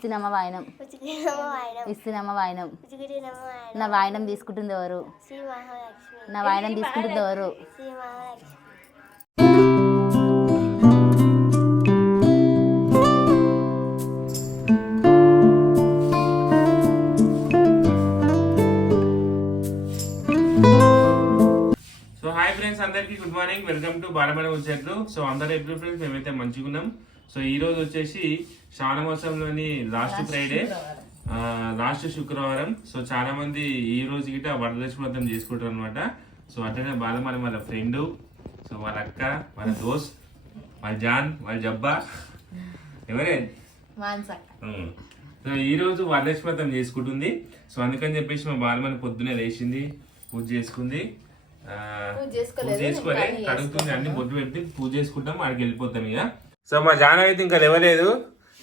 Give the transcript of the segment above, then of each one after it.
ఇస్తున్నమ్మ వాయనం. ఉచికినమ్మ వాయనం. నా వాయనం తీసుకుంటుంది ఎవరు? నా వాయనం తీసుకుంటుంది ఎవరు? సో హాయ్ ఫ్రెండ్స్ అందరికీ గుడ్ మార్నింగ్ వెల్కమ్ టు బాలమైన ముచ్చట్లు సో అందరు ఎప్పుడు ఫ్రెండ్స్ మేమైతే మంచిగా ఉన్నాం సో ఈ రోజు వచ్చేసి శ్రావణ మాసంలోని లాస్ట్ ఫ్రైడే. లాస్ట్ శుక్రవారం. సో చాలా మంది ఈ రోజు గిట వరదలక్ష్మి వ్రతం చేసుకుంటారు అనమాట సో అట్లనే బాలమల వాళ్ళ ఫ్రెండ్ సో వాళ్ళ అక్క వాళ్ళ దోస్త్ వాళ్ళ జాన్ వాళ్ళ జబ్బా. ఎవరే. సో ఈ రోజు వరలక్ష్మి వ్రతం చేసుకుంటుంది. సో అందుకని చెప్పేసి మా బాలమని పొద్దునే లేచింది పూజ చేసుకుంది. పూజ చేసుకోలే కడుగుతుంది అన్ని బొట్టు పెట్టి పూజ చేసుకుంటాం ఆడికి వెళ్ళిపోతాం ఇక. సో మా జానవి అయితే ఇంకా లేవలేదు.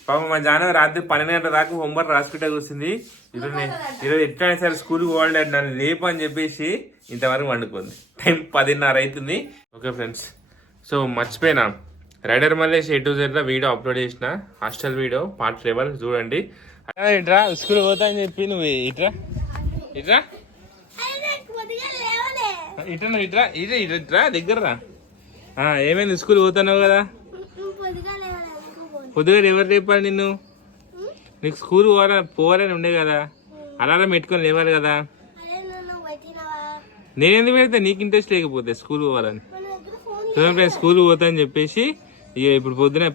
పాపం మా జానవి రాత్రి పన్నెండు గంటల దాకా హోంవర్క్ రాసుకుంటే కూర్చుంది. ఈరోజు ఈరోజు ఎట్లా సరే స్కూల్కి పోవాలి నన్ను లేపు అని చెప్పేసి ఇంతవరకు వండుకుంది. టైం పదిన్నర అవుతుంది. Okay friends. సో మర్చిపోయినా. Rider Mallesh A to Z video upload చేసిన. హాస్టల్ వీడియో పార్ట్ లెవెల్ చూడండి. ఇట్రా స్కూల్ పోతా అని చెప్పి నువ్వు ఇట్రా? ఇట్రా? ఇట్రా నువ్వు ఇట్రా? ఇట్రా ఇట్రా దగ్గర రా. ఏమైంది? స్కూల్ పోతున్నావు కదా? పొద్దుగా ఎవరు లేపాలి నిన్ను? నీకు స్కూల్ పోవాలా పోవాలని ఉండే కదా. అలారం పెట్టుకొని లేవాలి కదా. అదే నేను ఎందుకు పెడితే? నీకు ఇంట్రెస్ట్ లేకపోతే స్కూల్ పోవాలని. చూడండి స్కూల్ పోతా అని చెప్పేసి ఇక ఇప్పుడు పొద్దున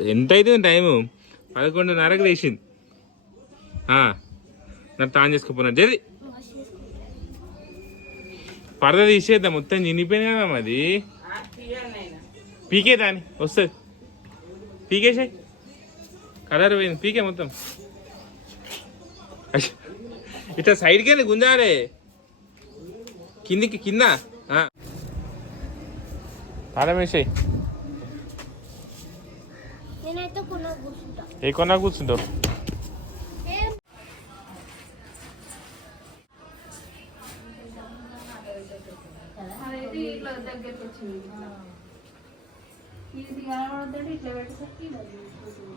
ఎంత అవుతుంది టైము? పదకొండున్నరకు లేచింది. ఆ, నాకు తాను చేసుకుపోయినా జల్ది. పరద తీసేద్దాం మొత్తం చినిపోయింది కదా మాది పీకే దాని వస్తుంది. పీకేసాయి. కలర్ పోయింది పీకే మొత్తం. ఇట్లా సైడ్కి గుంజాలే? కిందికి కింద. తాళం వేసాయి. ఏ కొన్నా కూర్చుంటావు?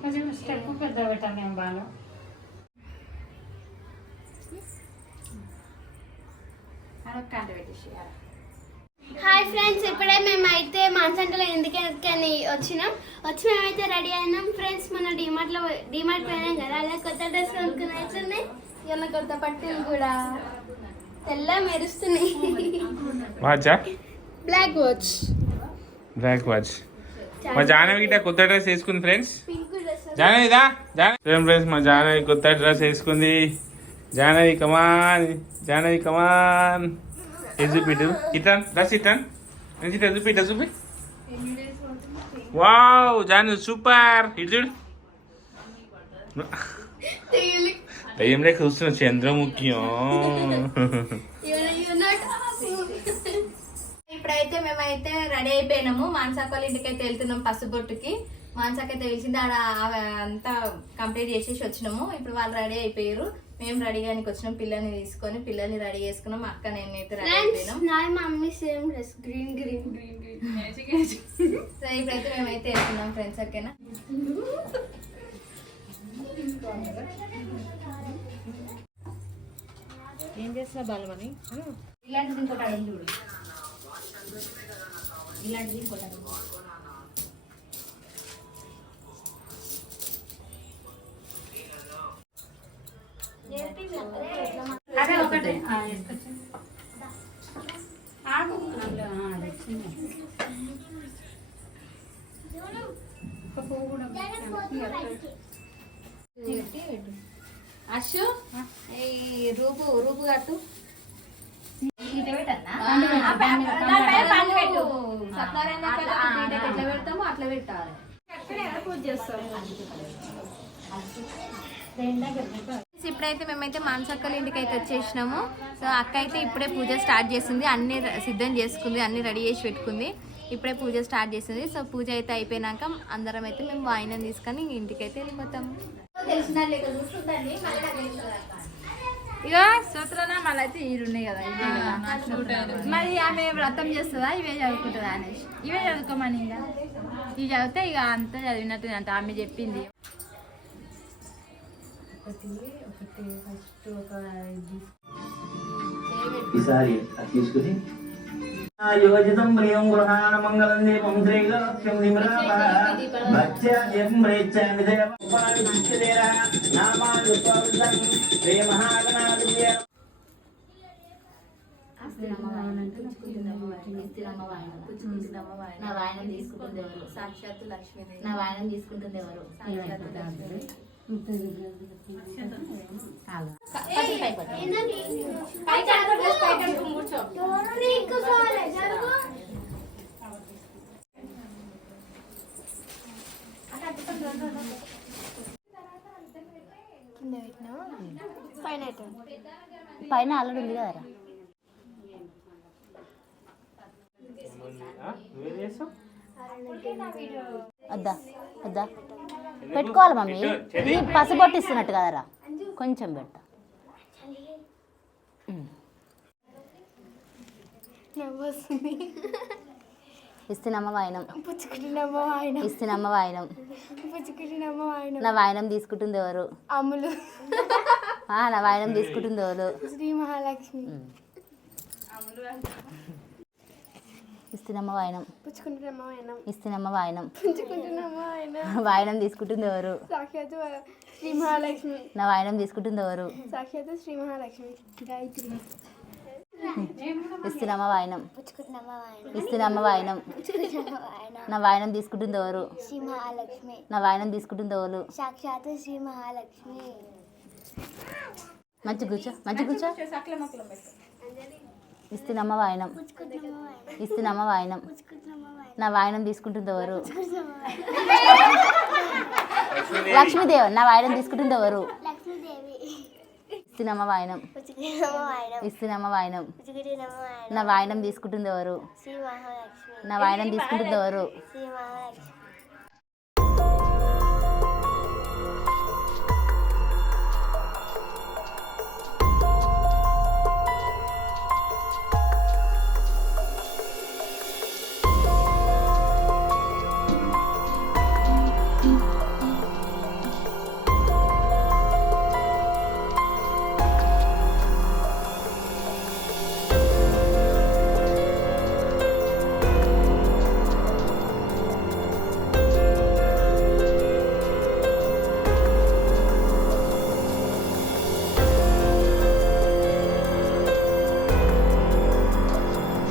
కొంచెం స్టెప్ పెద్ద పెట్టాను బాగా హాయ్ ఫ్రెండ్స్ ఇప్పుడే మేమైతే మాన్సంటలో ఎందుకని వచ్చినాం వచ్చి మేమైతే రెడీ అయినాం ఫ్రెండ్స్ మన డిమార్ట్లో డిమార్ట్ పోయినాం కదా అలా కొత్త డ్రెస్ కొనుక్కున్నట్లున్నాయి ఇవాళ కొత్త పట్టులు కూడా తెల్ల మెరుస్తున్నాయి వాచా బ్లాక్ వాచ్ బ్లాక్ వాచ్ మా జానవి గిట్ట కొత్త డ్రెస్ వేసుకుంది ఫ్రెండ్స్ జానవిదా జానవి ఫ్రెండ్స్ మా జానవి కొత్త డ్రెస్ వేసుకుంది. జానవి కమాన్ జానవి కమాన్ ఎజుపిటు ఇట్రాన్ డ్రెస్ ఇట్రాన్ నుంచి ఎజుపిట్ ఎజుపి వావ్ జాను సూపర్. ఇటు చూడు. దయ్యం లేక చూస్తున్న చంద్రముఖ్యం. ఇప్పుడైతే మేమైతే రెడీ అయిపోయినాము. మాన్సాక్ వాళ్ళ ఇంటికి అయితే వెళ్తున్నాం పసుబొట్టుకి. మాన్సాక్ అయితే పిలిచింది ఆడ అంతా కంప్లీట్ చేసేసి వచ్చినాము. ఇప్పుడు వాళ్ళు రెడీ అయిపోయారు. మేము రెడీ గానికి వచ్చినాం. పిల్లల్ని తీసుకొని పిల్లల్ని రెడీ చేసుకున్నాం. అక్క నేనైతే రెడీ అయిపోయినాం. నా mummy same dress. Green green green green so ఇప్పుడైతే మేమైతే వెళ్తున్నాం ఫ్రెండ్స్ ఓకేనా? ఏం చేస్తా బాలమని ఇలాంటిది ఇంకోటి అడుగు చూడు. ఇలాంటిది ఇంకోటి అదే ఒకటే. ఆ, వేసుకొచ్చి. ఆగు. అందులో, ఆ, అదే చిన్న. ఒక పువ్వు కూడా అశు ఈ రూపు రూపు కట్టు ఇటు పెట్టన్నా? పండు పెట్టు సత్యనారాయణ పైన పీటకి ఎట్లా పెడతామో అట్లా పెట్టాలి ఇప్పుడైతే మేమైతే మానసక్కల ఇంటికి అయితే వచ్చేసినాము. సో అక్క అయితే ఇప్పుడే పూజ స్టార్ట్ చేసింది. అన్ని సిద్ధం చేసుకుంది అన్ని రెడీ చేసి పెట్టుకుంది. ఇప్పుడే పూజ స్టార్ట్ చేసింది. సో పూజ అయితే అయిపోయినాక అందరం అయితే మేము వాయినం తీసుకొని ఇంటికి అయితే వెళ్ళిపోతాము ఇక సూత్రనామాలు అయితే ఇవి ఉన్నాయి కదా ఇవే కదా. మరి ఆమె వ్రతం చేస్తుందా? ఇవే చదువుకుంటుందా అనేసి ఇవే చదువుకోమని ఇంకా ఇవి చదివితే ఇక అంతా చదివినట్టు అంటే ఆమె చెప్పింది. ఒకటి ఒకటి ఫస్ట్ ఒక ఇది ఈసారి అది తీసుకుని. యోజితం ప్రియం గృహాణ మంగళం దీపం శ్రీలక్ష్యం దేవ? ఉపాధి భక్తిదేర నామాలు శ్రీ మహాగణాధిపతి నా వాయనం తీసుకుంటుంది ఎవరు సాక్షాత్తు లక్ష్మి నా వాయనం తీసుకుంటుంది ఎవరు పైన పైన ఆల్రెడీ ఉంది కదరా వద్దా వద్దా పెట్టుకోవాలి మమ్మీ? ఇది కదరా కొంచెం పెట్ట. నవ్వొస్తుంది ఇస్తున్నమ్మ వాయనం? పుచ్చుకుంటున్నామో ఆయన ఇస్తున్నమ్మ వాయనం? పుచ్చుకుంటున్నామో ఆయన నా వాయనం తీసుకుంటుంది ఎవరు? అమ్ములు. ఆ, నా వాయనం తీసుకుంటుంది ఎవరు? శ్రీ మహాలక్ష్మి. ఇస్తున్నమ్మ వాయనం? పుచ్చుకుంటున్నామో ఆయన ఇస్తున్నమ్మ వాయనం? పుచ్చుకుంటున్నామో ఆయన వాయనం తీసుకుంటుంది ఎవరు? సాక్షాత్తు శ్రీ మహాలక్ష్మి. నా వాయనం తీసుకుంటుంది ఎవరు? సాక్షాత్తు శ్రీ మహాలక్ష్మి. గాయత్రి. ఇస్తున్నమ్మ వాయనం ఇస్తున్నమ్మ వాయనం నా వాయనం తీసుకుంటుంది ఎవరు? శ్రీ మహాలక్ష్మి నా వాయనం తీసుకుంటుంది ఎవరు? సాక్షాత్తు శ్రీ మహాలక్ష్మి మంచి కూర్చో. మంచి కూర్చో ఇస్తున్నమ్మ వాయనం ఇస్తున్నమ్మ వాయనం నా వాయనం తీసుకుంటుంది ఎవరు? లక్ష్మీదేవి నా వాయనం తీసుకుంటుంది ఎవరు? ఇస్తున్నమ్మ వాయనం ఇస్తున్నమ్మ వాయనం నా వాయనం తీసుకుంటుంది ఎవరు నా వాయనం తీసుకుంటుంది ఎవరు